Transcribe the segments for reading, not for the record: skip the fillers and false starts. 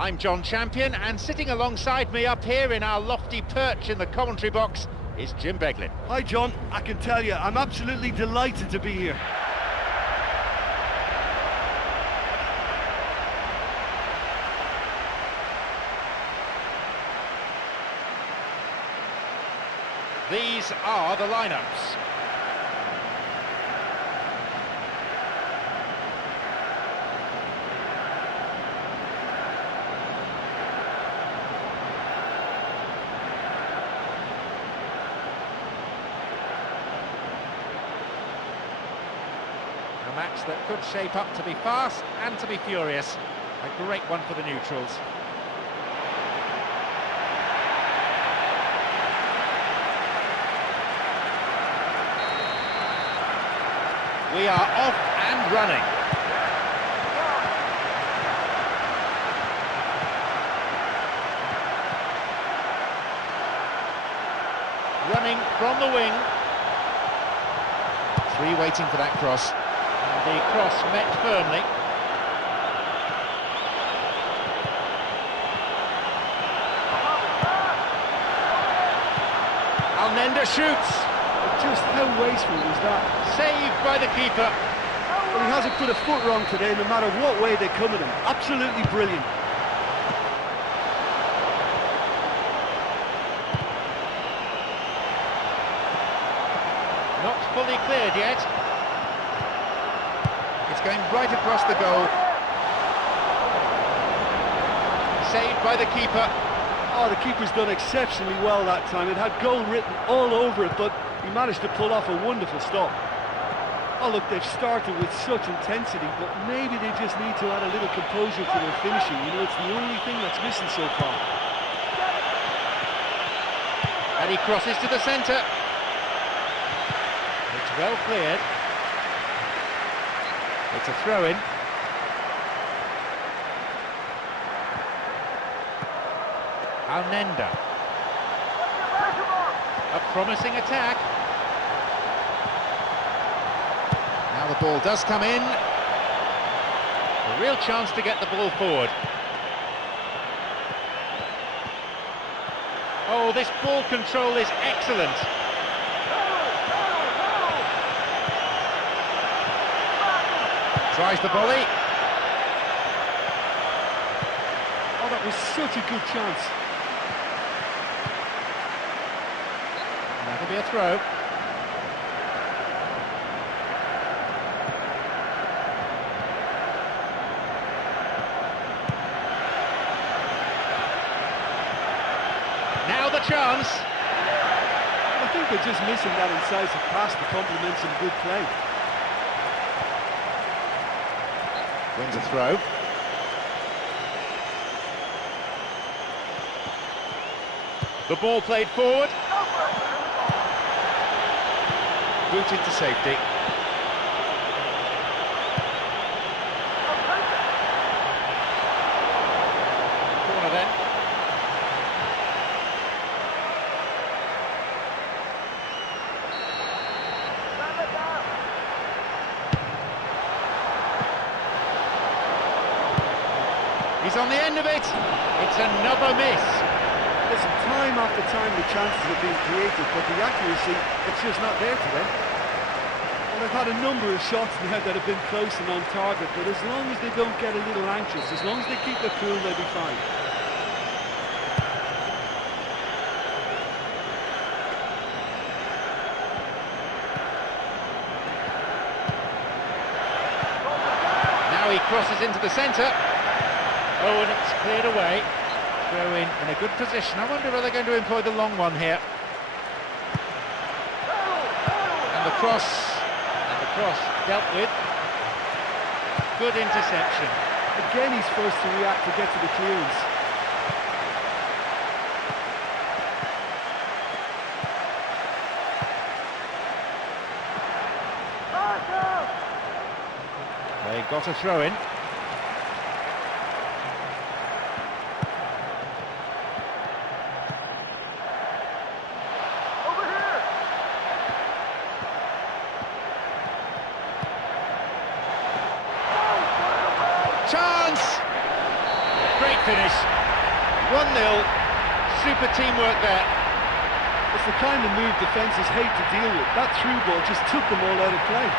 I'm John Champion, and sitting alongside me up here in our lofty perch in the commentary box is Jim Beglin. Hi John, I can tell you, I'm absolutely delighted to be here. These are the lineups. A match that could shape up to be fast and to be furious. A great one for the neutrals. We are off and running. Running from the wing. Three waiting for that cross. And the cross met firmly. Alnenda shoots. Just how wasteful was that? Saved by the keeper. Well, he hasn't put a foot wrong today, no matter what way they come at him. Absolutely brilliant. Not fully cleared yet. It's going right across the goal. Saved by the keeper. Oh, the keeper's done exceptionally well that time. It had goal written all over it, but he managed to pull off a wonderful stop. Oh look, they've started with such intensity, but maybe they just need to add a little composure to their finishing. You know, it's the only thing that's missing so far. And he crosses to the centre. It's well cleared. It's a throw-in. Alnenda. A promising attack. Now the ball does come in. A real chance to get the ball forward. Oh, this ball control is excellent. Tries the volley. Oh, that was such a good chance. That'll be a throw. Now the chance. I think they're just missing that incisive pass to complement some good play. Wins a throw. The ball played forward. Booted to safety. Corner then. He's on the end of it. It's another miss. Listen, time after time the chances have been created, but the accuracy, it's just not there today. Well, they've had a number of shots now that have been close and on target, but as long as they don't get a little anxious, as long as they keep their cool, they'll be fine. Now he crosses into the centre. Oh, and it's cleared away. Throw in a good position. I wonder whether they're going to employ the long one here. And the cross dealt with. Good interception. Again, he's forced to react to get to the clearance. They got a throw in. great finish. 1-0, super teamwork there. It's the kind of move defences hate to deal with. That through ball just took them all out of play.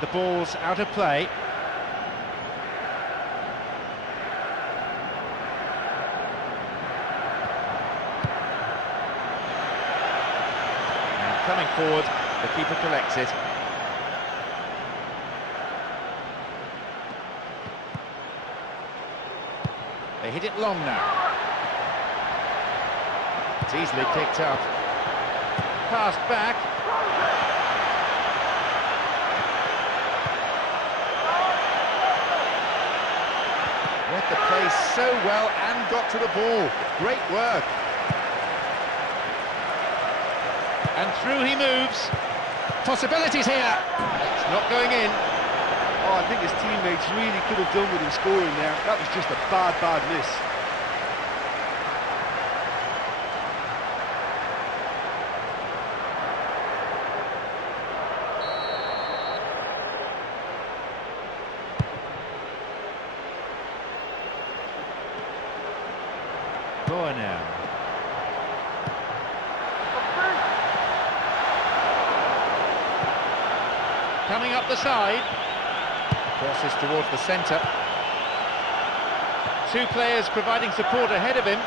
The ball's out of play. And coming forward, the keeper collects it. They hit it long now. It's easily picked up. Passed back. Read the play so well and got to the ball. Great work. And through he moves. Possibilities here. It's not going in. Oh, I think his teammates really could have done with him scoring there. That was just a bad miss. Now. Coming up the side. Crosses towards the centre. Two players providing support ahead of him.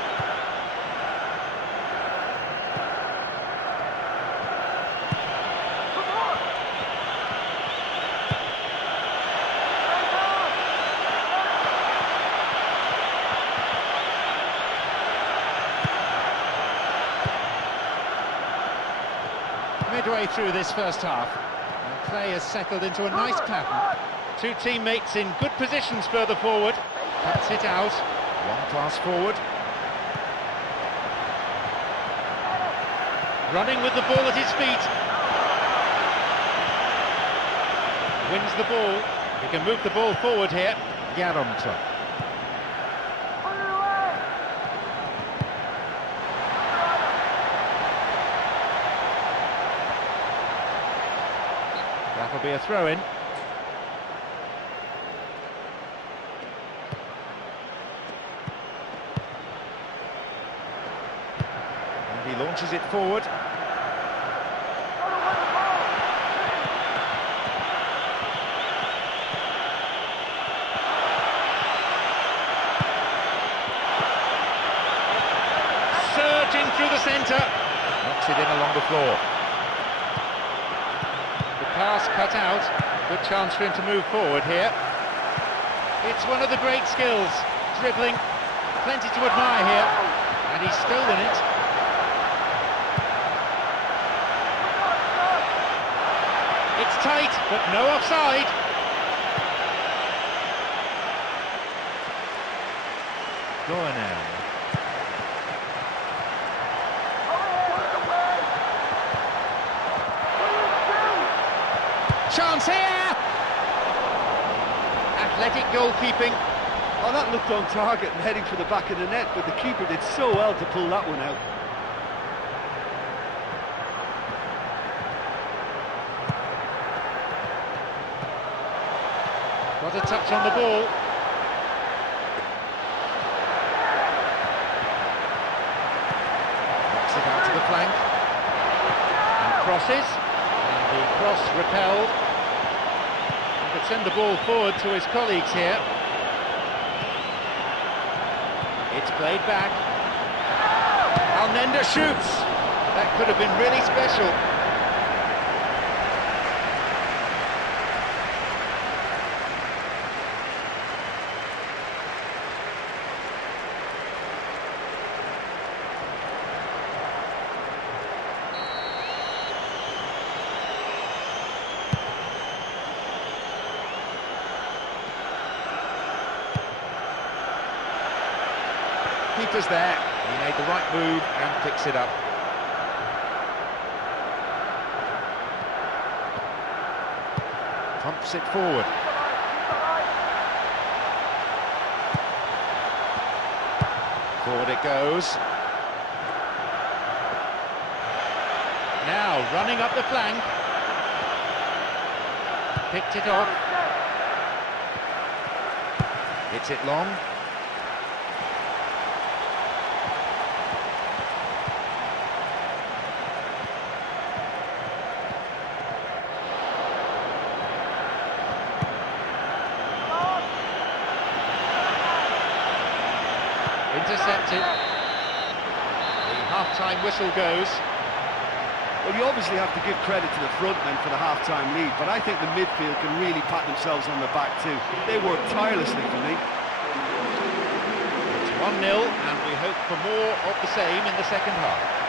Midway through this first half, and play has settled into a nice pattern. Two teammates in good positions further forward. Cuts it out. Long pass forward. Running with the ball at his feet. Wins the ball. He can move the ball forward here. Yaronto. That'll be a throw-in. And he launches it forward. Surging through the centre. Knocks it in along the floor. Pass cut out, good chance for him to move forward here. It's one of the great skills, dribbling, plenty to admire here, and he's stolen it. It's tight, but no offside. Go on now. Chance here! Athletic goalkeeping. Oh, that looked on target and heading for the back of the net, but the keeper did so well to pull that one out. Got a touch on the ball. Knocks it out to the flank. And crosses. And the cross repelled. He could send the ball forward to his colleagues here. It's played back. Alnenda shoots. That could have been really special. Keeper's there. He made the right move and picks it up. Pumps it forward. Forward it goes. Now running up the flank. Picked it off. Hits it long. Intercepted. The half-time whistle goes. Well, you obviously have to give credit to the front men for the half-time lead, but I think the midfield can really pat themselves on the back too. They worked tirelessly for me. It's 1-0, and we hope for more of the same in the second half.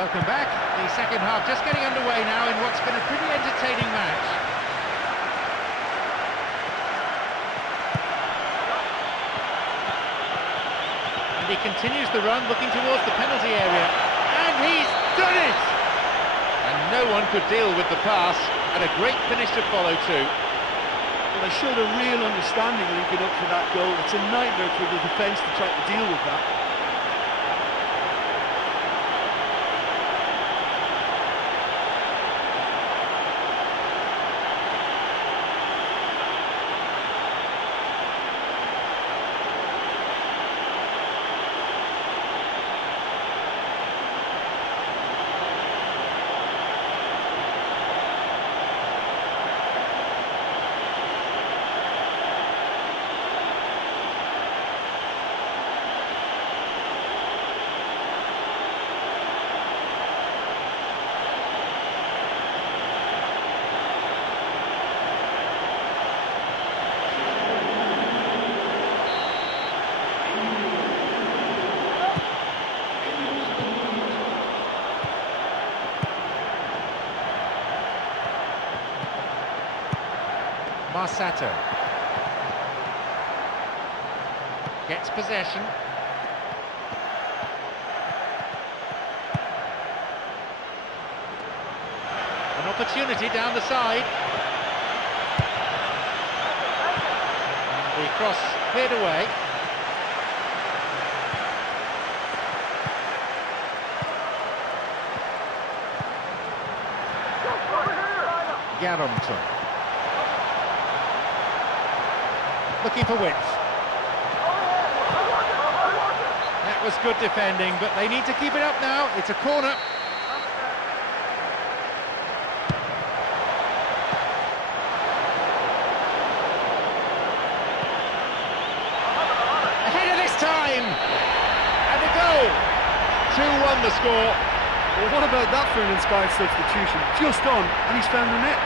Welcome back. The second half just getting underway now in what's been a pretty entertaining match. And he continues the run, looking towards the penalty area. And he's done it! And no one could deal with the pass, and a great finish to follow too. Well, they showed a real understanding linking up for that goal. It's a nightmare for the defence to try to deal with that. Marsato gets possession. An opportunity down the side. And the cross cleared away. Carrington. Looking for width. That was good defending, but they need to keep it up now. It's a corner. Ahead of this time! And a goal! 2-1 the score. Well, what about that for an inspired substitution? Just on, and he's found the net.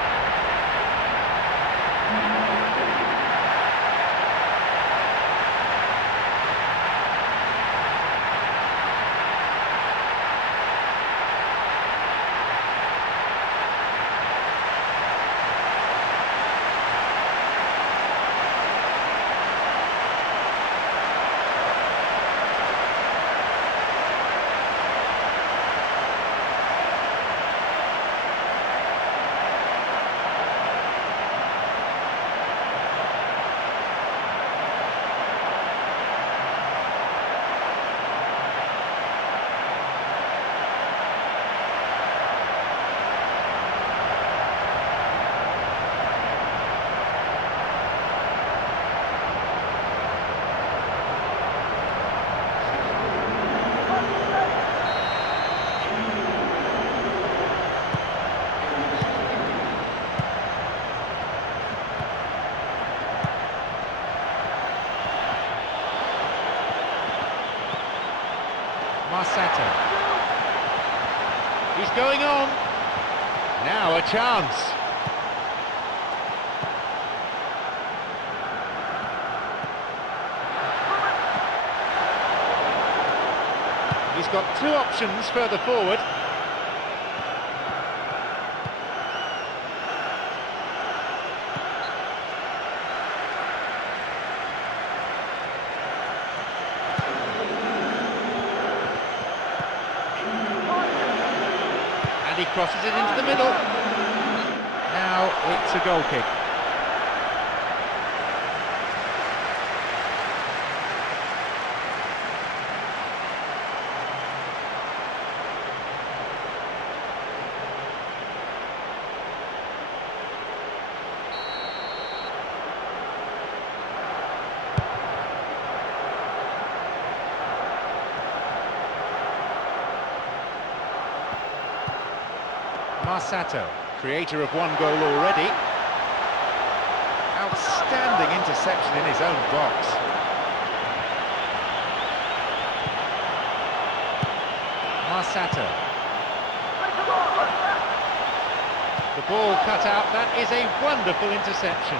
Marsato. He's going on. Now a chance. He's got two options further forward. And he crosses it into the middle. Now it's a goal kick. Marsato, creator of one goal already. Outstanding interception in his own box. Marsato. The ball cut out. That is a wonderful interception.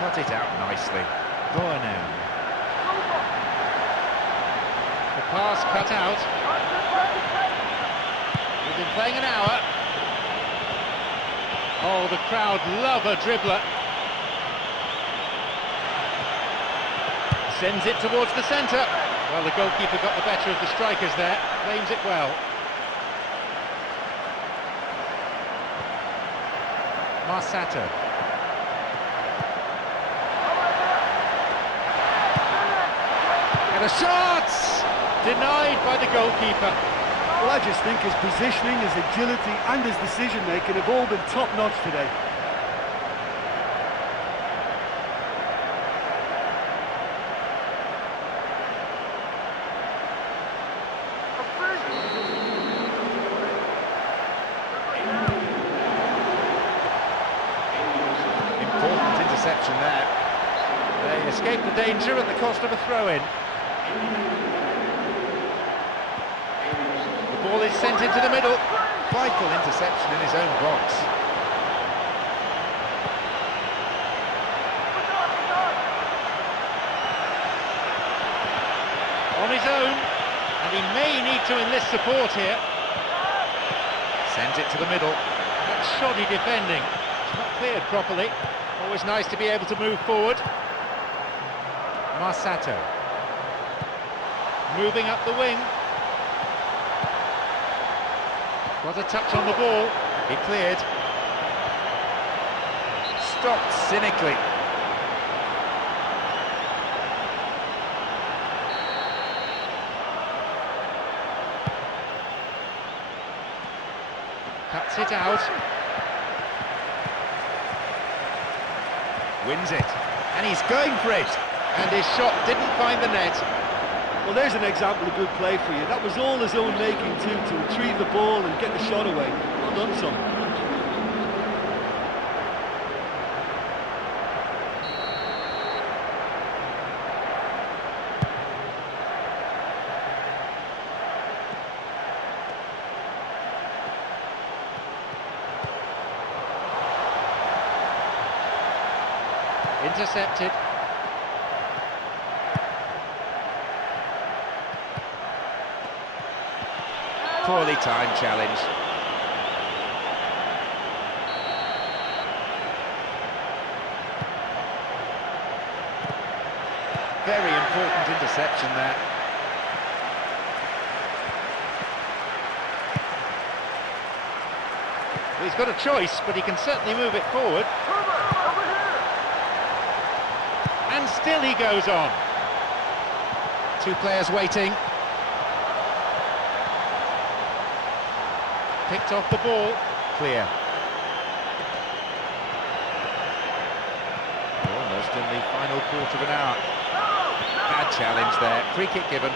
Cut it out nicely. Bourneau. The pass cut out. We've been playing an hour. Oh, the crowd love a dribbler. Sends it towards the centre. Well, the goalkeeper got the better of the strikers there. Claims it well. Marsato. And a shot! Denied by the goalkeeper. Well, I just think his positioning, his agility and his decision-making have all been top-notch today. Important interception there. They escaped the danger at the cost of a throw-in. The ball is sent into the middle. Vital interception in his own box. On his own, and he may need to enlist support here. Sends it to the middle. That's shoddy defending. It's not cleared properly. Always nice to be able to move forward. Marsato. Moving up the wing. Got a touch on the ball. He cleared. Stopped cynically. Cuts it out. Wins it. And he's going for it. And his shot didn't find the net. Well, there's an example of good play for you. That was all his own making too, to retrieve the ball and get the shot away. Well done, son. Intercepted. Poorly timed challenge. Very important interception there. Well, he's got a choice, but he can certainly move it forward. And still he goes on. Two players waiting. Picked off the ball. Clear. Almost in the final quarter of an hour. Bad challenge there. Free kick given.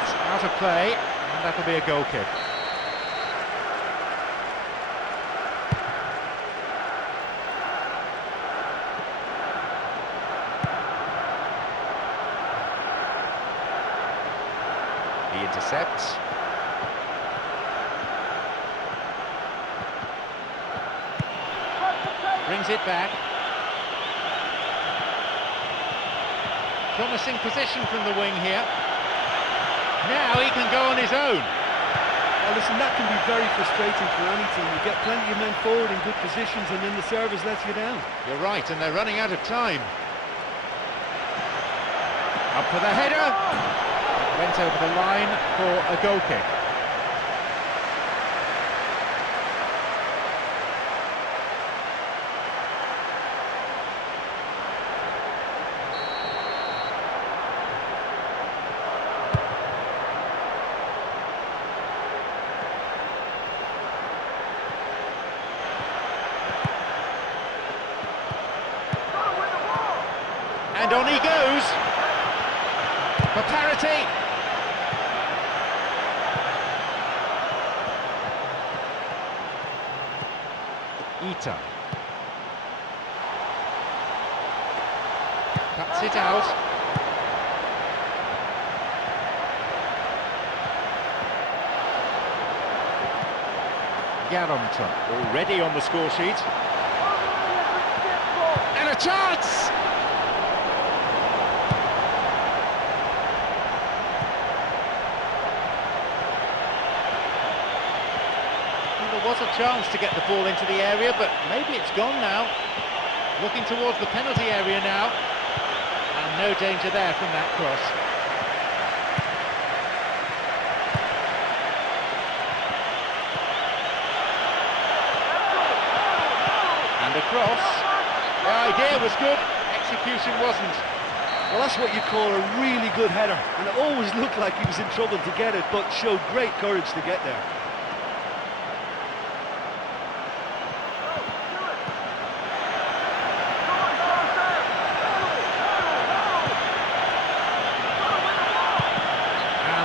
It's out of play, and that'll be a goal kick. He intercepts. Brings it back. Promising position from the wing here. Now he can go on his own. Well, listen, that can be very frustrating for any team. You get plenty of men forward in good positions and then the service lets you down. You're right, and they're running out of time. Up for the header. Went over the line for a goal kick. And on he goes for parity. Ita cuts it out. Garrington already on the score sheet. And a chance! There was a chance to get the ball into the area, but maybe it's gone now. Looking towards the penalty area now. And no danger there from that cross. And a cross. The idea was good, execution wasn't. Well, that's what you call a really good header. And it always looked like he was in trouble to get it, but showed great courage to get there.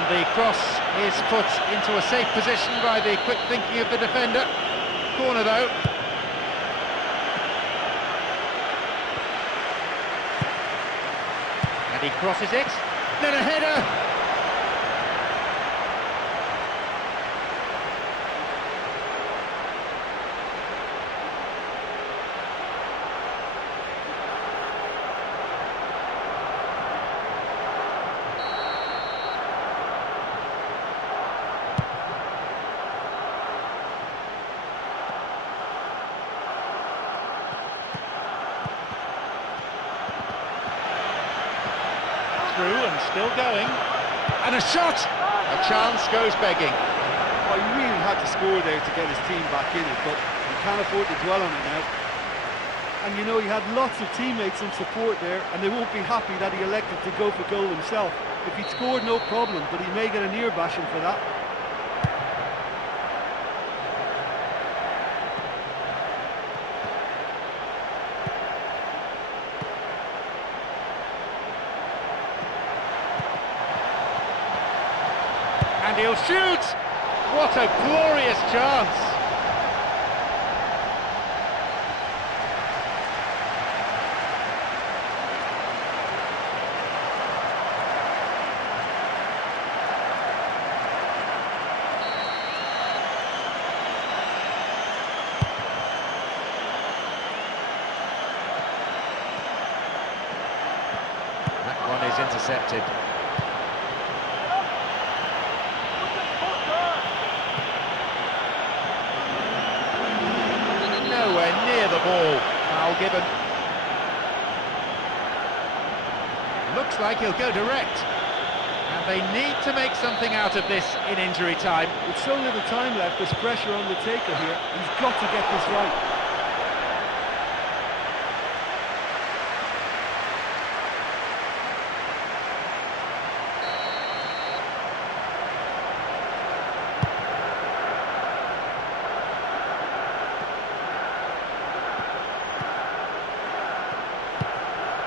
The cross is put into a safe position by the quick thinking of the defender. Corner though. And he crosses it. Then a header. Through and still going, and a shot! A chance goes begging. Oh, he really had to score there to get his team back in it, but he can't afford to dwell on it now. And you know, he had lots of teammates in support there, and they won't be happy that he elected to go for goal himself. If he'd scored, no problem, but he may get an ear bashing for that. And he'll shoot! What a glorious chance! That one is intercepted. Nowhere near the ball. Foul given. Looks like he'll go direct. And they need to make something out of this in injury time. With so little time left, there's pressure on the taker here. He's got to get this right.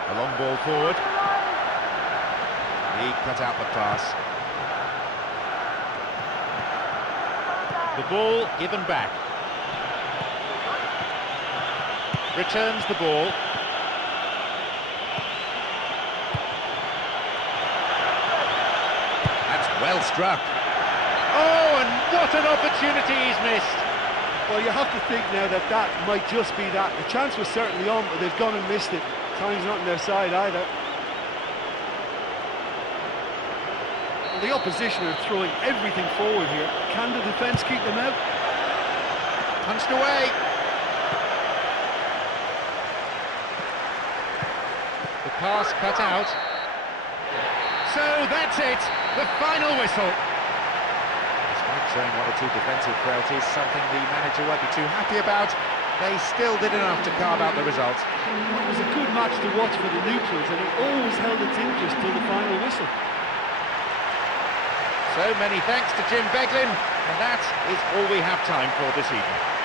A long ball forward. He cut out the pass. The ball given back. Returns the ball. That's well struck. Oh, and what an opportunity he's missed. Well, you have to think now that that might just be that. The chance was certainly on, but they've gone and missed it. Time's not on their side either. Well, the opposition are throwing everything forward here. Can the defence keep them out? Punched away. The pass cut out. So that's it, the final whistle. Despite showing one or two defensive frailties, something the manager won't be too happy about, they still did enough to carve out the result. It was a good match to watch for the neutrals, and it always held its interest till the final whistle. So many thanks to Jim Beglin, and that is all we have time for this evening.